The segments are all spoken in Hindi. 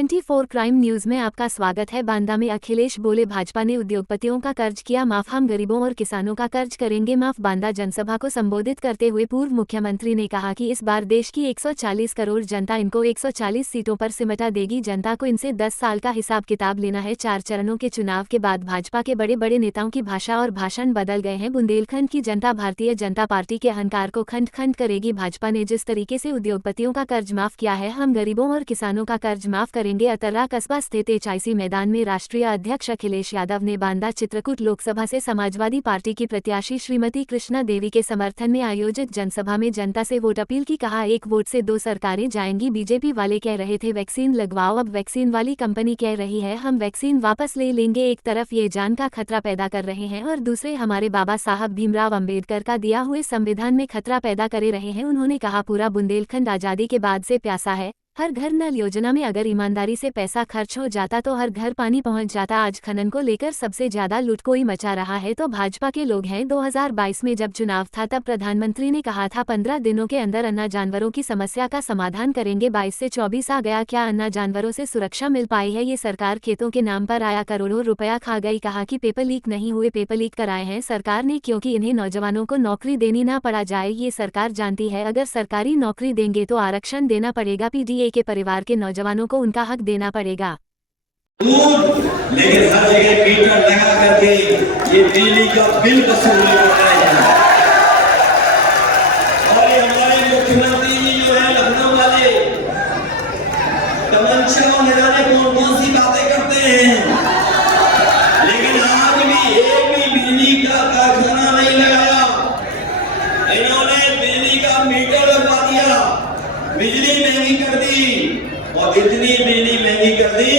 24 क्राइम न्यूज में आपका स्वागत है। बांदा में अखिलेश बोले भाजपा ने उद्योगपतियों का कर्ज किया माफ, हम गरीबों और किसानों का कर्ज करेंगे माफ। बांदा जनसभा को संबोधित करते हुए पूर्व मुख्यमंत्री ने कहा कि इस बार देश की 140 करोड़ जनता इनको 140 सीटों पर सिमटा देगी। जनता को इनसे 10 साल का हिसाब किताब लेना है। 4 चरणों के चुनाव के बाद भाजपा के बड़े बड़े नेताओं की भाषा और भाषण बदल गए हैं। बुंदेलखंड की जनता भारतीय जनता पार्टी के अहंकार को खंड खंड करेगी। भाजपा ने जिस तरीके से उद्योगपतियों का कर्ज माफ किया है, हम गरीबों और किसानों का कर्ज माफ करेंगे। अतर्रा कस्बा स्थित एचआईसी मैदान में राष्ट्रीय अध्यक्ष अखिलेश यादव ने बांदा चित्रकूट लोकसभा से समाजवादी पार्टी की प्रत्याशी श्रीमती कृष्णा देवी के समर्थन में आयोजित जनसभा में जनता से वोट अपील की। कहा, एक वोट से 2 सरकारें जाएंगी। बीजेपी वाले कह रहे थे वैक्सीन लगवाओ, अब वैक्सीन वाली कंपनी कह रही है हम वैक्सीन वापस ले लेंगे। एक तरफ ये जान का खतरा पैदा कर रहे हैं और दूसरे हमारे बाबा साहब भीमराव अंबेडकर का दिया हुए संविधान में खतरा पैदा करे रहे हैं। उन्होंने कहा, पूरा बुंदेलखंड आजादी के बाद से प्यासा है। हर घर नल योजना में अगर ईमानदारी से पैसा खर्च हो जाता तो हर घर पानी पहुंच जाता। आज खनन को लेकर सबसे ज्यादा लूट कोई मचा रहा है तो भाजपा के लोग हैं। 2022 में जब चुनाव था तब प्रधानमंत्री ने कहा था 15 दिनों के अंदर अन्ना जानवरों की समस्या का समाधान करेंगे। 22 से 24 आ गया, क्या अन्ना जानवरों से सुरक्षा मिल पाई है? ये सरकार खेतों के नाम पर आया करोड़ों रुपया खा गई। कहा कि पेपर लीक नहीं हुए, पेपर लीक कराए हैं सरकार ने क्योंकि इन्हें नौजवानों को नौकरी देनी ना पड़ा जाए। ये सरकार जानती है अगर सरकारी नौकरी देंगे तो आरक्षण देना पड़ेगा, पीडीए के परिवार के नौजवानों को उनका हक देना पड़ेगा। लेकिन हर जगह मीटर लगा करके ये बिजली का बिल वसूलने पड़ रहा है। और ये हमारे मुख्यमंत्री जी जो है लखनऊ वाले, तमंचा और न जाने कौन सी बातें करते हैं, लेकिन आज भी एक भी बिजली का कारखाना नहीं लगाया। इन्होंने बिजली का मीटर लगवा दिया, बिजली महंगी कर दी और इतनी बिजली महंगी कर दी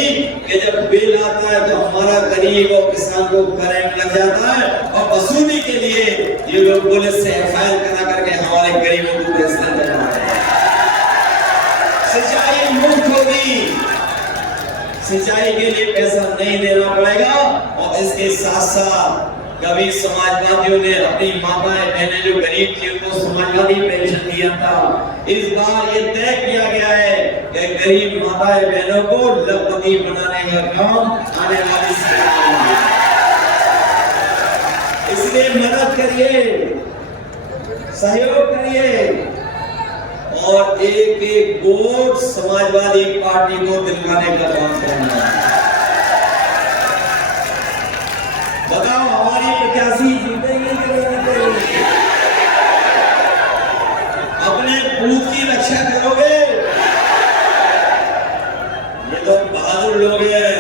कि जब बिल आता है तो हमारा गरीब और किसान को करंट लग जाता है। और वसूली के लिए ये लोग पुलिस से एफआईआर करा करके हमारे गरीबों को पैसा देना है। सिंचाई मुफ्त होगी, सिंचाई के लिए पैसा नहीं देना पड़ेगा। और इसके साथ साथ कभी समाजवादियों ने अपनी माताएं बहनें जो गरीब थी उनको समाजवादी पेंशन दिया था। इस बार ये तय किया गया है कि गरीब माताएं बहनों को लखपति बनाने का काम आने वाली सरकार में, इसलिए मदद करिए, सहयोग करिए और एक एक वोट समाजवादी पार्टी को दिलवाने का काम करना। बताओ हमारी प्रत्याशी जीतेंगे कि नहीं जीतेंगे? अपने बूथ की रक्षा करोगे? ये लोग बहादुर लोग हैं,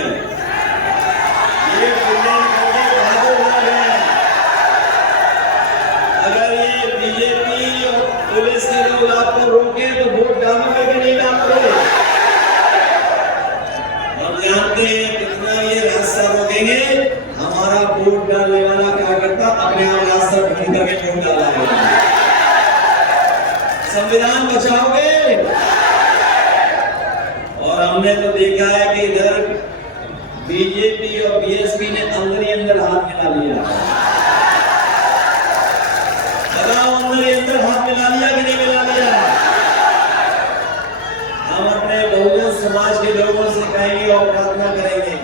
ये बहादुर लोग हैं। अगर ये बीजेपी और पुलिस के लोग आपको रोके तो वोट डालोगे कि नहीं डालोगे? हम जानते हैं कितना ये रास्ता रोकेंगे। हमारा वोट डालने वाला कार्यकर्ता अपने आप रास्ता ढूंढ करके वोट डालेगा। संविधान बचाओगे? और हमने तो देखा है कि इधर बीजेपी और बीएसपी ने अंदर ही अंदर हाथ मिला लिया। बताओ अंदर ही अंदर हाथ मिला लिया कि नहीं मिला लिया? हम अपने बहुजन समाज के लोगों से कहेंगे और प्रार्थना करेंगे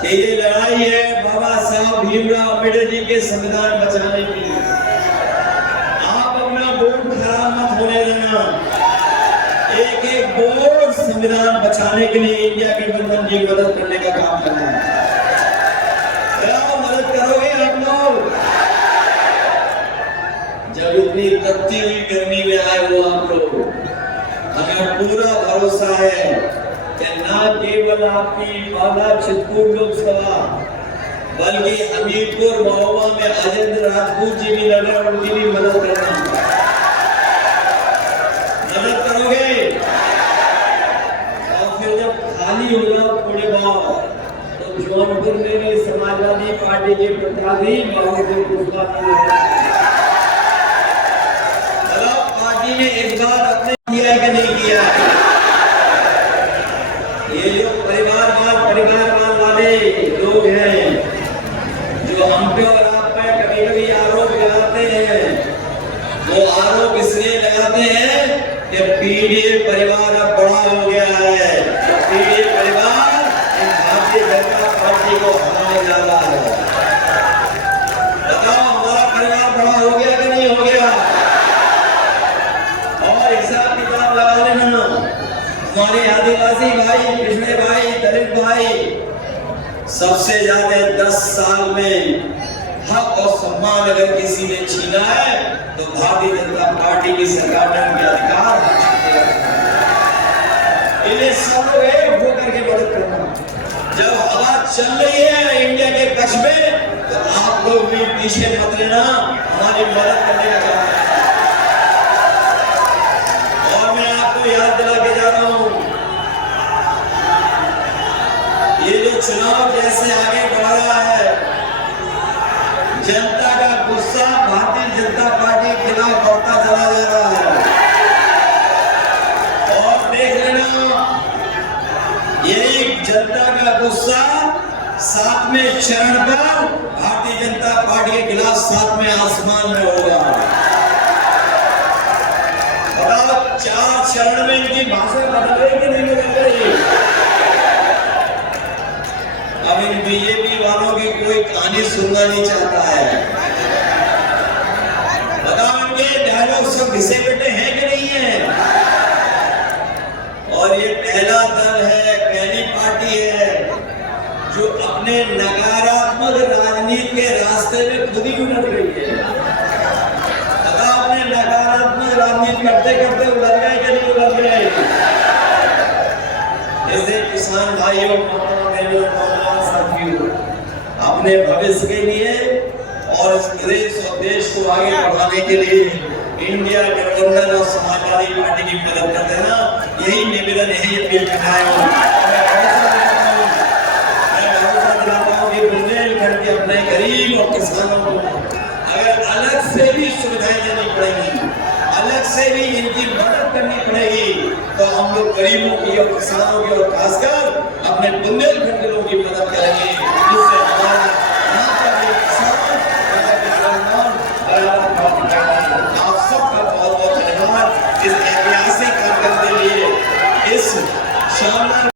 कि ये लड़ाई है बाबा साहब भीमराव अंबेडकर जी के संविधान बचाने की। आप अपना वोट खराब मत होने देना। एक एक वोट संविधान बचाने के लिए इंडिया गठबंधन की मदद करने का काम करना है। मदद करोगे आप लोग? जब इतनी तपती हुई गर्मी में आए हो आप लोग, हमें पूरा भरोसा है कि ना केवल आपकी बांदा चित्रकूट लोकसभा बल्कि हमीरपुर महोबा में अजेंद्र राजपूत जी भी लड़ रहे, उनकी भी मदद करना। मदद करोगे? और फिर जब खाली हो जाओ थोड़े बहुत तो जौनपुर में भी समाजवादी पार्टी के प्रत्याशी बाबूपुर पुष्पा पार्टी ने इस बार अपने किया कि नहीं किया? ये जो परिवारवाद वाले लोग हैं जो हम पे और आप पे कभी कभी आरोप लगाते हैं, वो आरोप इसलिए लगाते हैं कि पीडीए परिवार अब बड़ा हो गया है। हमारे आदिवासी भाई, पिछड़े भाई, दलित भाई सबसे ज्यादा 10 साल में हक और सम्मान अगर किसी ने छीना है तो भारतीय जनता पार्टी की सरकार ने उनके अधिकार इन्हें सब लोग एक होकर के मदद करना। जब हवा चल रही है इंडिया के पक्ष में तो आप लोग भी पीछे मत रहना, हमारी मदद करने का काम है। और मैं आपको याद दिला के जा रहा हूं, ये जो चुनाव जैसे आगे बढ़ रहा है, जनता का गुस्सा भारतीय जनता पार्टी के खिलाफ बढ़ता चला जा रहा है। और देख लेना, यही जनता का गुस्सा 7वें चरण पर भारतीय जनता पार्टी के खिलाफ 7वें आसमान में होगा। बताओ 4 चरण में इनकी भाषा बदल रही कि नहीं बदल रही? अब इन बीजेपी वालों की कोई कहानी सुनना नहीं चाहता है। बताओ इनके डायलॉग सब घिसे पिटे हैं कि नहीं है? और ये पहला दल है, पहली पार्टी है जो अपने नकारात्मक राजनीति के रास्ते में खुद ही उलझ गई है। बताओ अपने नकारात्मक राजनीति करते करते उलझ गए कि नहीं उलझ गए? जैसे किसान भाइयों, साथियों, अपने भविष्य के लिए और इस प्रदेश और देश को आगे बढ़ाने के लिए इंडिया गठबंधन और समाजवादी पार्टी की मदद कर देना, यही निवेदन, यही अपील करना है। बुंदेलखंड के अपने गरीब और किसानों को अगर अलग से भी सुविधाएं देनी पड़ेगी, अलग से भी इनकी मदद करनी पड़ेगी, तो हम लोग गरीबों की और किसानों की और खासकर अपने बुंदेलखंड के लोगों की मदद करेंगे।